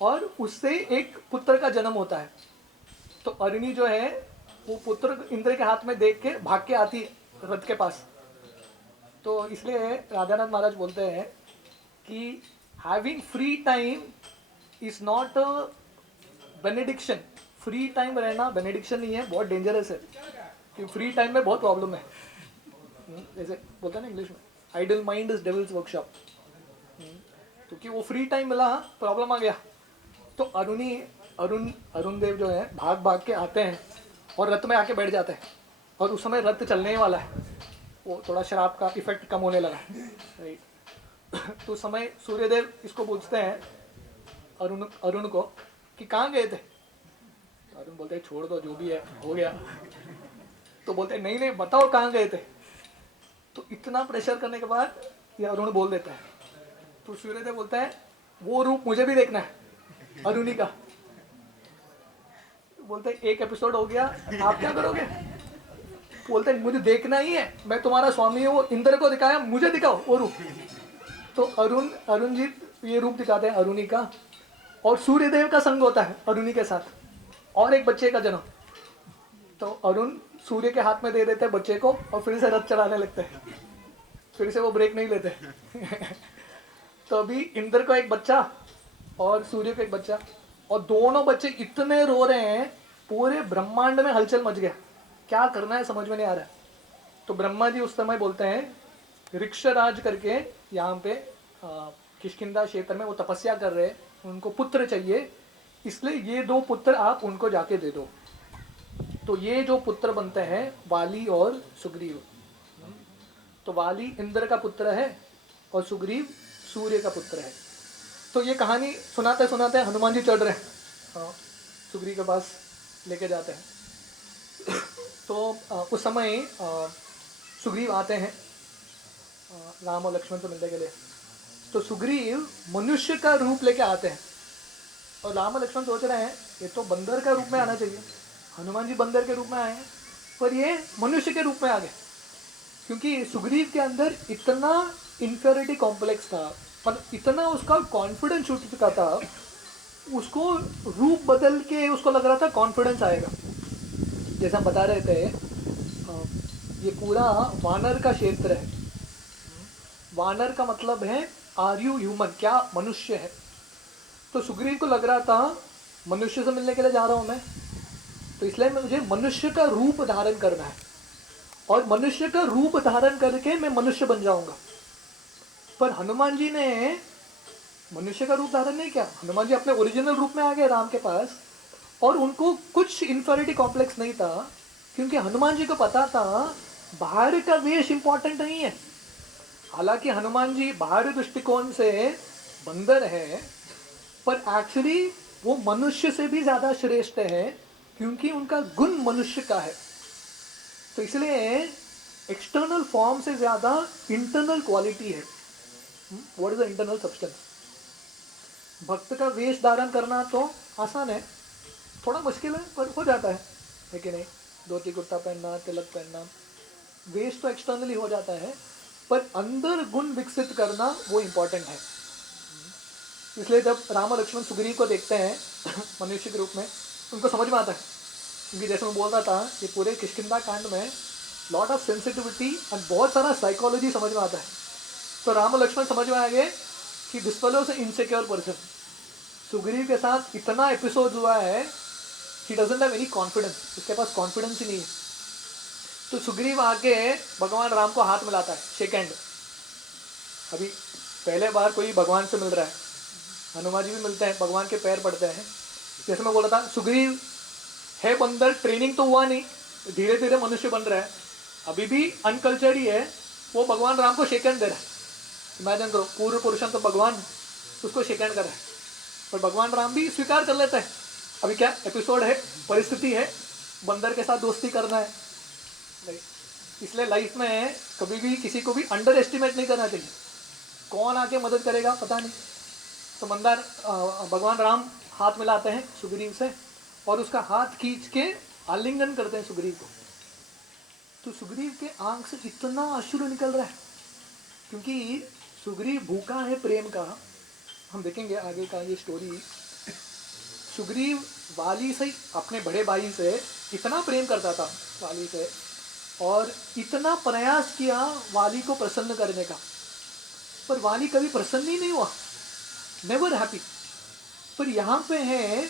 और उससे एक पुत्र का जन्म होता है। तो अरुणी जो है वो पुत्र इंद्र के हाथ में देख के भाग के आती है रथ के पास। तो इसलिए राधानाथ महाराज बोलते हैं कि having free time is not a benediction. Free time रहना बेनेडिक्शन नहीं है, बहुत डेंजरस है। कि फ्री टाइम में बहुत प्रॉब्लम है। जैसे बोलते हैं ना इंग्लिश में, idle mind is devil's workshop. क्योंकि वो फ्री टाइम मिला, प्रॉब्लम आ गया। तो अरुण देव जो है भाग भाग के आते हैं और रथ में आके बैठ जाते हैं। और उस समय रथ चलने ही वाला है, वो थोड़ा शराब का इफेक्ट कम होने लगा, राइट। तो उस समय सूर्यदेव इसको पूछते हैं अरुण को कि कहाँ गए थे। अरुण बोलते हैं छोड़ दो, जो भी है हो गया। तो बोलते हैं नहीं नहीं बताओ कहाँ गए थे। तो इतना प्रेशर करने के बाद ये अरुण बोल देता है। तो सूर्यदेव बोलता है वो रूप मुझे भी देखना है अरुणी का। बोलते हैं एक एपिसोड हो गया, आप क्या करोगे। बोलते हैं मुझे देखना ही है, मैं तुम्हारा स्वामी हूँ, इंद्र को दिखाया, मुझे दिखाओ वो रूप। तो अरुण जी ये रूप दिखाते हैं अरुणी का। और सूर्यदेव का संग होता है अरुणी के साथ, और एक बच्चे का जन्म। तो अरुण सूर्य के हाथ में दे देते हैं बच्चे को और फिर से रथ चलाने लगते हैं। फिर से वो ब्रेक नहीं लेते। तो अभी इंद्र को एक बच्चा और सूर्य को एक बच्चा, और दोनों बच्चे इतने रो रहे हैं, पूरे ब्रह्मांड में हलचल मच गया। क्या करना है समझ में नहीं आ रहा। तो ब्रह्मा जी उस समय बोलते हैं ऋक्षराज करके यहाँ पे किष्किंधा क्षेत्र में वो तपस्या कर रहे हैं, उनको पुत्र चाहिए, इसलिए ये दो पुत्र आप उनको जाके दे दो। तो ये जो पुत्र बनते हैं वाली और सुग्रीव। तो वाली इंद्र का पुत्र है और सुग्रीव सूर्य का पुत्र है। तो ये कहानी सुनाते सुनाते हनुमान जी चढ़ रहे हैं, सुग्रीव के पास लेके जाते हैं। तो उस समय सुग्रीव आते हैं राम और लक्ष्मण से मिलने के लिए। तो सुग्रीव मनुष्य का रूप लेके आते हैं और राम और लक्ष्मण सोच रहे हैं ये तो बंदर का रूप में आना चाहिए, हनुमान जी बंदर के रूप में आए हैं, पर ये मनुष्य के रूप में आ गए। क्योंकि सुग्रीव के अंदर इतना इंफेरिटी कॉम्प्लेक्स था, पर इतना उसका कॉन्फिडेंस छूट चुका था, उसको रूप बदल के उसको लग रहा था कॉन्फिडेंस आएगा। जैसे हम बता रहे थे ये पूरा वानर का क्षेत्र है। वानर का मतलब है आर यू ह्यूमन, क्या मनुष्य है। तो सुग्रीव को लग रहा था मनुष्य से मिलने के लिए जा रहा हूं मैं, तो इसलिए मुझे मनुष्य का रूप धारण करना है और मनुष्य का रूप धारण करके मैं मनुष्य बन जाऊंगा। पर हनुमान जी ने मनुष्य का रूप धारण नहीं किया, हनुमान जी अपने ओरिजिनल रूप में आ गए राम के पास। और उनको कुछ इंफेरिटी कॉम्प्लेक्स नहीं था, क्योंकि हनुमान जी को पता था बाहर का वेश इंपॉर्टेंट नहीं है। हालांकि हनुमान जी बाहरी दृष्टिकोण से बंदर है, पर एक्चुअली वो मनुष्य से भी ज्यादा श्रेष्ठ है, क्योंकि उनका गुण मनुष्य का है। तो इसलिए एक्सटर्नल फॉर्म से ज्यादा इंटरनल क्वालिटी है। What is the internal substance. भक्त का वेश धारण करना तो आसान है, थोड़ा मुश्किल है पर हो जाता है कि नहीं। धोती कुर्ता पहनना, तिलक पहनना, वेश तो एक्सटर्नली हो जाता है, पर अंदर गुण विकसित करना वो इंपॉर्टेंट है। इसलिए जब राम और लक्ष्मण सुग्रीव को देखते हैं मनुष्य के रूप में, उनको समझ में आता है। क्योंकि जैसे मैं बोल रहा था कि पूरे किष्किंधा कांड में लॉट ऑफ सेंसिटिविटी एंड बहुत सारा साइकोलॉजी समझ में आता है। तो राम और लक्ष्मण समझ में आ गए कि this fellow is insecure person. Sugriv के साथ इतना एपिसोड हुआ है, he doesn't have any confidence, उसके पास कॉन्फिडेंस ही नहीं है। तो सुग्रीव आके भगवान राम को हाथ मिलाता है, शेक हैंड। अभी पहले बार कोई भगवान से मिल रहा है, हनुमान जी भी मिलते हैं, भगवान के पैर पड़ते हैं। जैसे मैं बोला था सुग्रीव है बंदर, ट्रेनिंग तो हुआ नहीं, धीरे धीरे मनुष्य बन रहा है, अभी भी अनकल्चर्ड ही है, वो भगवान राम को शेक हैंड दे रहा है। इमेजिन करो, पूर्व पुरुषम तो भगवान उसको शेक हैंड कर रहा है, पर भगवान राम भी स्वीकार कर लेता है। अभी क्या एपिसोड है, परिस्थिति है, बंदर के साथ दोस्ती करना है। इसलिए लाइफ में कभी भी किसी को भी अंडर एस्टिमेट नहीं करना चाहिए, कौन आके मदद करेगा पता नहीं। तो मंदार भगवान राम हाथ मिलाते हैं सुग्रीव से और उसका हाथ खींच के आलिंगन करते हैं सुग्रीव को। तो सुग्रीव के आंख से इतना अश्रु निकल रहा है, क्योंकि सुग्रीव भूखा है प्रेम का। हम देखेंगे आगे का ये स्टोरी सुग्रीव वाली से, अपने बड़े भाई से इतना प्रेम करता था वाली से, और इतना प्रयास किया वाली को प्रसन्न करने का, पर वाली कभी प्रसन्न ही नहीं हुआ, नेवर हैप्पी। पर यहाँ पे है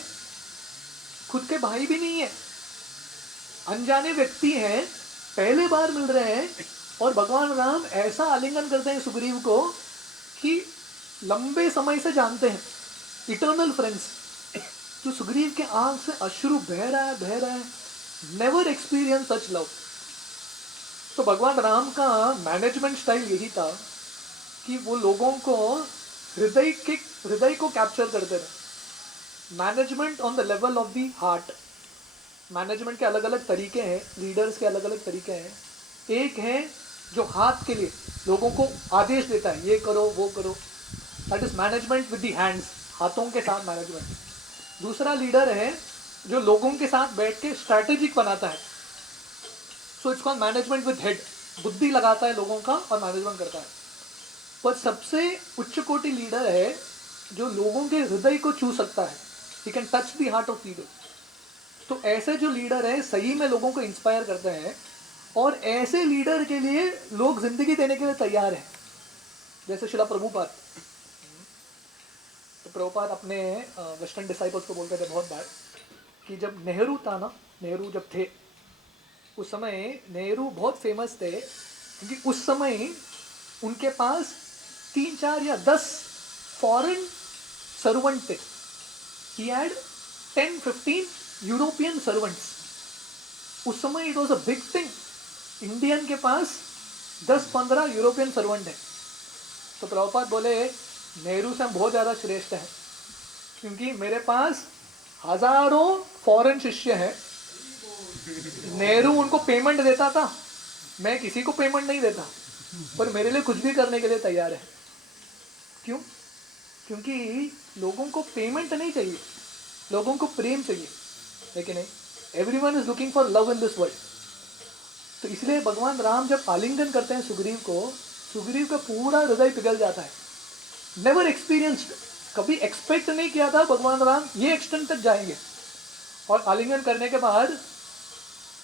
खुद के भाई भी नहीं है, अनजाने व्यक्ति हैं, पहले बार मिल रहे हैं, और भगवान राम ऐसा आलिंगन करते हैं सुग्रीव को कि लंबे समय से जानते हैं, इटर्नल फ्रेंड्स। तो सुग्रीव के आंख से अश्रु बह रहा है, नेवर एक्सपीरियंस सच लव। तो भगवान राम का मैनेजमेंट स्टाइल यही था कि वो लोगों को हृदय को कैप्चर करते रहे। Management on the level of the heart. Management के अलग अलग तरीके हैं, लीडर्स के अलग अलग तरीके हैं। एक है जो हाथ के लिए लोगों को आदेश देता है, ये करो वो करो, that is management with the hands, हाथों के साथ मैनेजमेंट। दूसरा लीडर है जो लोगों के साथ बैठ के स्ट्रैटेजिक बनाता है, so it's called management with head, बुद्धि लगाता है लोगों का और मैनेजमेंट करता है। पर सबसे उच्च कोटि लीडर है जो लोगों के हृदय को छू सकता है, he can touch the heart of people. तो ऐसे जो लीडर हैं सही में लोगों को इंस्पायर करते हैं, और ऐसे लीडर के लिए लोग जिंदगी देने के लिए तैयार हैं, जैसे शिला प्रभुपाद। तो प्रभुपाद अपने वेस्टर्न डिसाइपल्स को बोलते थे बहुत बार कि जब नेहरू था ना, नेहरू जब थे उस समय नेहरू बहुत फेमस थे, क्योंकि उस समय उनके पास 3, 4 या 10 फॉरेन सर्वेंट थे। He had 10, 15 European servants. उस समय it was a big thing, Indian के पास 10-15 यूरोपियन सर्वेंट हैं। तो प्रभुपाद बोले नेहरू से हम बहुत ज़्यादा श्रेष्ठ हैं, क्योंकि मेरे पास हजारों फॉरेन शिष्य हैं। नेहरू उनको पेमेंट देता था, मैं किसी को पेमेंट नहीं देता, पर मेरे लिए कुछ भी करने के लिए तैयार है। क्यों? क्योंकि लोगों को पेमेंट नहीं चाहिए, लोगों को प्रेम चाहिए, लेकिन नहीं, everyone is looking for love in this world. तो इसलिए भगवान राम जब आलिंगन करते हैं सुग्रीव को, सुग्रीव का पूरा हृदय पिघल जाता है। नेवर एक्सपीरियंस्ड, कभी एक्सपेक्ट नहीं किया था भगवान राम ये एक्सटेंट तक जाएंगे। और आलिंगन करने के बाद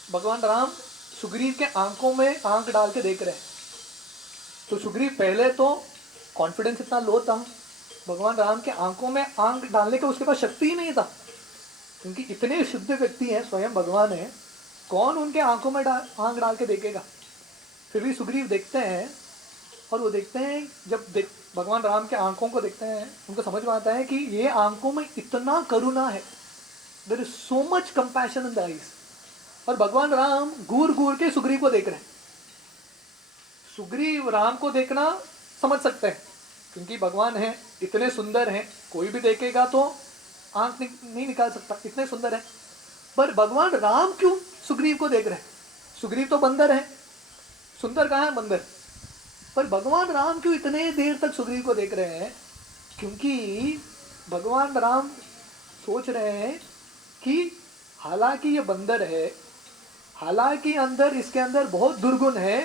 भगवान राम सुग्रीव के आंखों में आंख डाल के देख रहे हैं। तो सुग्रीव पहले तो कॉन्फिडेंस इतना लो था, भगवान राम के आंखों में आंख डालने का उसके पास शक्ति ही नहीं था, क्योंकि इतने शुद्ध व्यक्ति हैं, स्वयं भगवान है, कौन उनके आंखों में आंख डाल के देखेगा। फिर भी सुग्रीव देखते हैं, और वो देखते हैं जब भगवान राम के आंखों को देखते हैं, उनको समझ में आता है कि ये आंखों में इतना करुणा है, there is so much compassion in the eyes. और भगवान राम घूर घूर के सुग्रीव को देख रहे हैं। सुग्रीव राम को देखना समझ सकते हैं, क्योंकि भगवान हैं, इतने सुंदर हैं, कोई भी देखेगा तो आंख नहीं निकाल सकता, इतने सुंदर हैं। पर भगवान राम क्यों सुग्रीव को देख रहे हैं? सुग्रीव तो बंदर है, सुंदर कहाँ है बंदर। पर भगवान राम क्यों इतने देर तक सुग्रीव को देख रहे हैं? क्योंकि भगवान राम सोच रहे हैं कि हालांकि ये बंदर है, हालांकि इसके अंदर बहुत दुर्गुण है,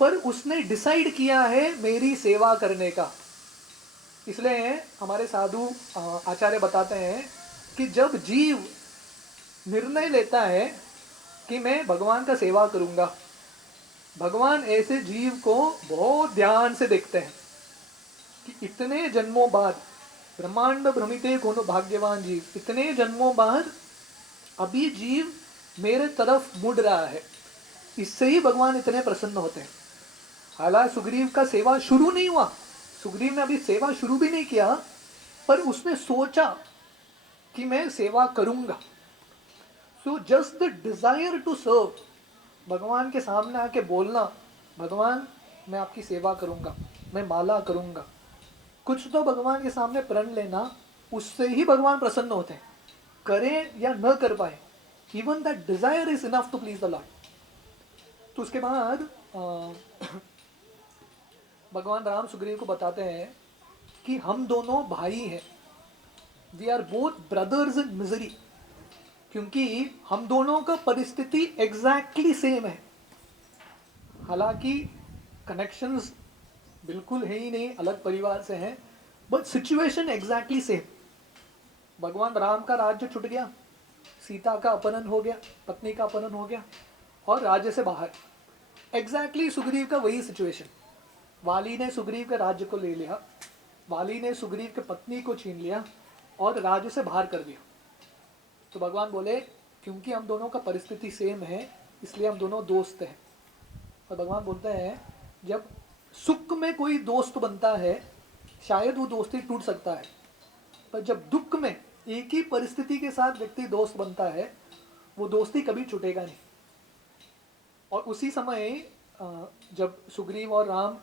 पर उसने डिसाइड किया है मेरी सेवा करने का। इसलिए हमारे साधु आचार्य बताते हैं कि जब जीव निर्णय लेता है कि मैं भगवान का सेवा करूंगा, भगवान ऐसे जीव को बहुत ध्यान से देखते हैं कि इतने जन्मों बाद, ब्रह्मांड भ्रमिते कोनो भाग्यवान जीव, इतने जन्मों बाद अभी जीव मेरे तरफ मुड़ रहा है, इससे ही भगवान इतने प्रसन्न होते हैं। हालांकि सुग्रीव का सेवा शुरू नहीं हुआ, सुग्रीव ने अभी सेवा शुरू भी नहीं किया, पर उसने सोचा कि मैं सेवा करूंगा। So just the desire to serve, भगवान के सामने आके बोलना, भगवान मैं आपकी सेवा करूंगा, मैं माला करूंगा, कुछ तो भगवान के सामने प्रण लेना, उससे ही भगवान प्रसन्न होते हैं। करें या न कर पाए, even that desire is enough to please the lord. तो उसके बाद भगवान राम सुग्रीव को बताते हैं कि हम दोनों भाई हैं, we are both brothers in misery, क्योंकि हम दोनों का परिस्थिति एग्जैक्टली सेम है। हालांकि कनेक्शंस बिल्कुल है ही नहीं, अलग परिवार से हैं, बट सिचुएशन एग्जैक्टली सेम। भगवान राम का राज्य छूट गया, सीता का अपहरण हो गया, पत्नी का अपहरण हो गया और राज्य से बाहर। एग्जैक्टली सुग्रीव का वही सिचुएशन। वाली ने सुग्रीव के राज्य को ले लिया, वाली ने सुग्रीव के पत्नी को छीन लिया और राज्य से बाहर कर दिया। तो भगवान बोले क्योंकि हम दोनों का परिस्थिति सेम है इसलिए हम दोनों दोस्त हैं। और भगवान बोलते हैं जब सुख में कोई दोस्त बनता है शायद वो दोस्ती टूट सकता है, पर जब दुख में एक ही परिस्थिति के साथ व्यक्ति दोस्त बनता है वो दोस्ती कभी छूटेगा नहीं। और उसी समय जब सुग्रीव और राम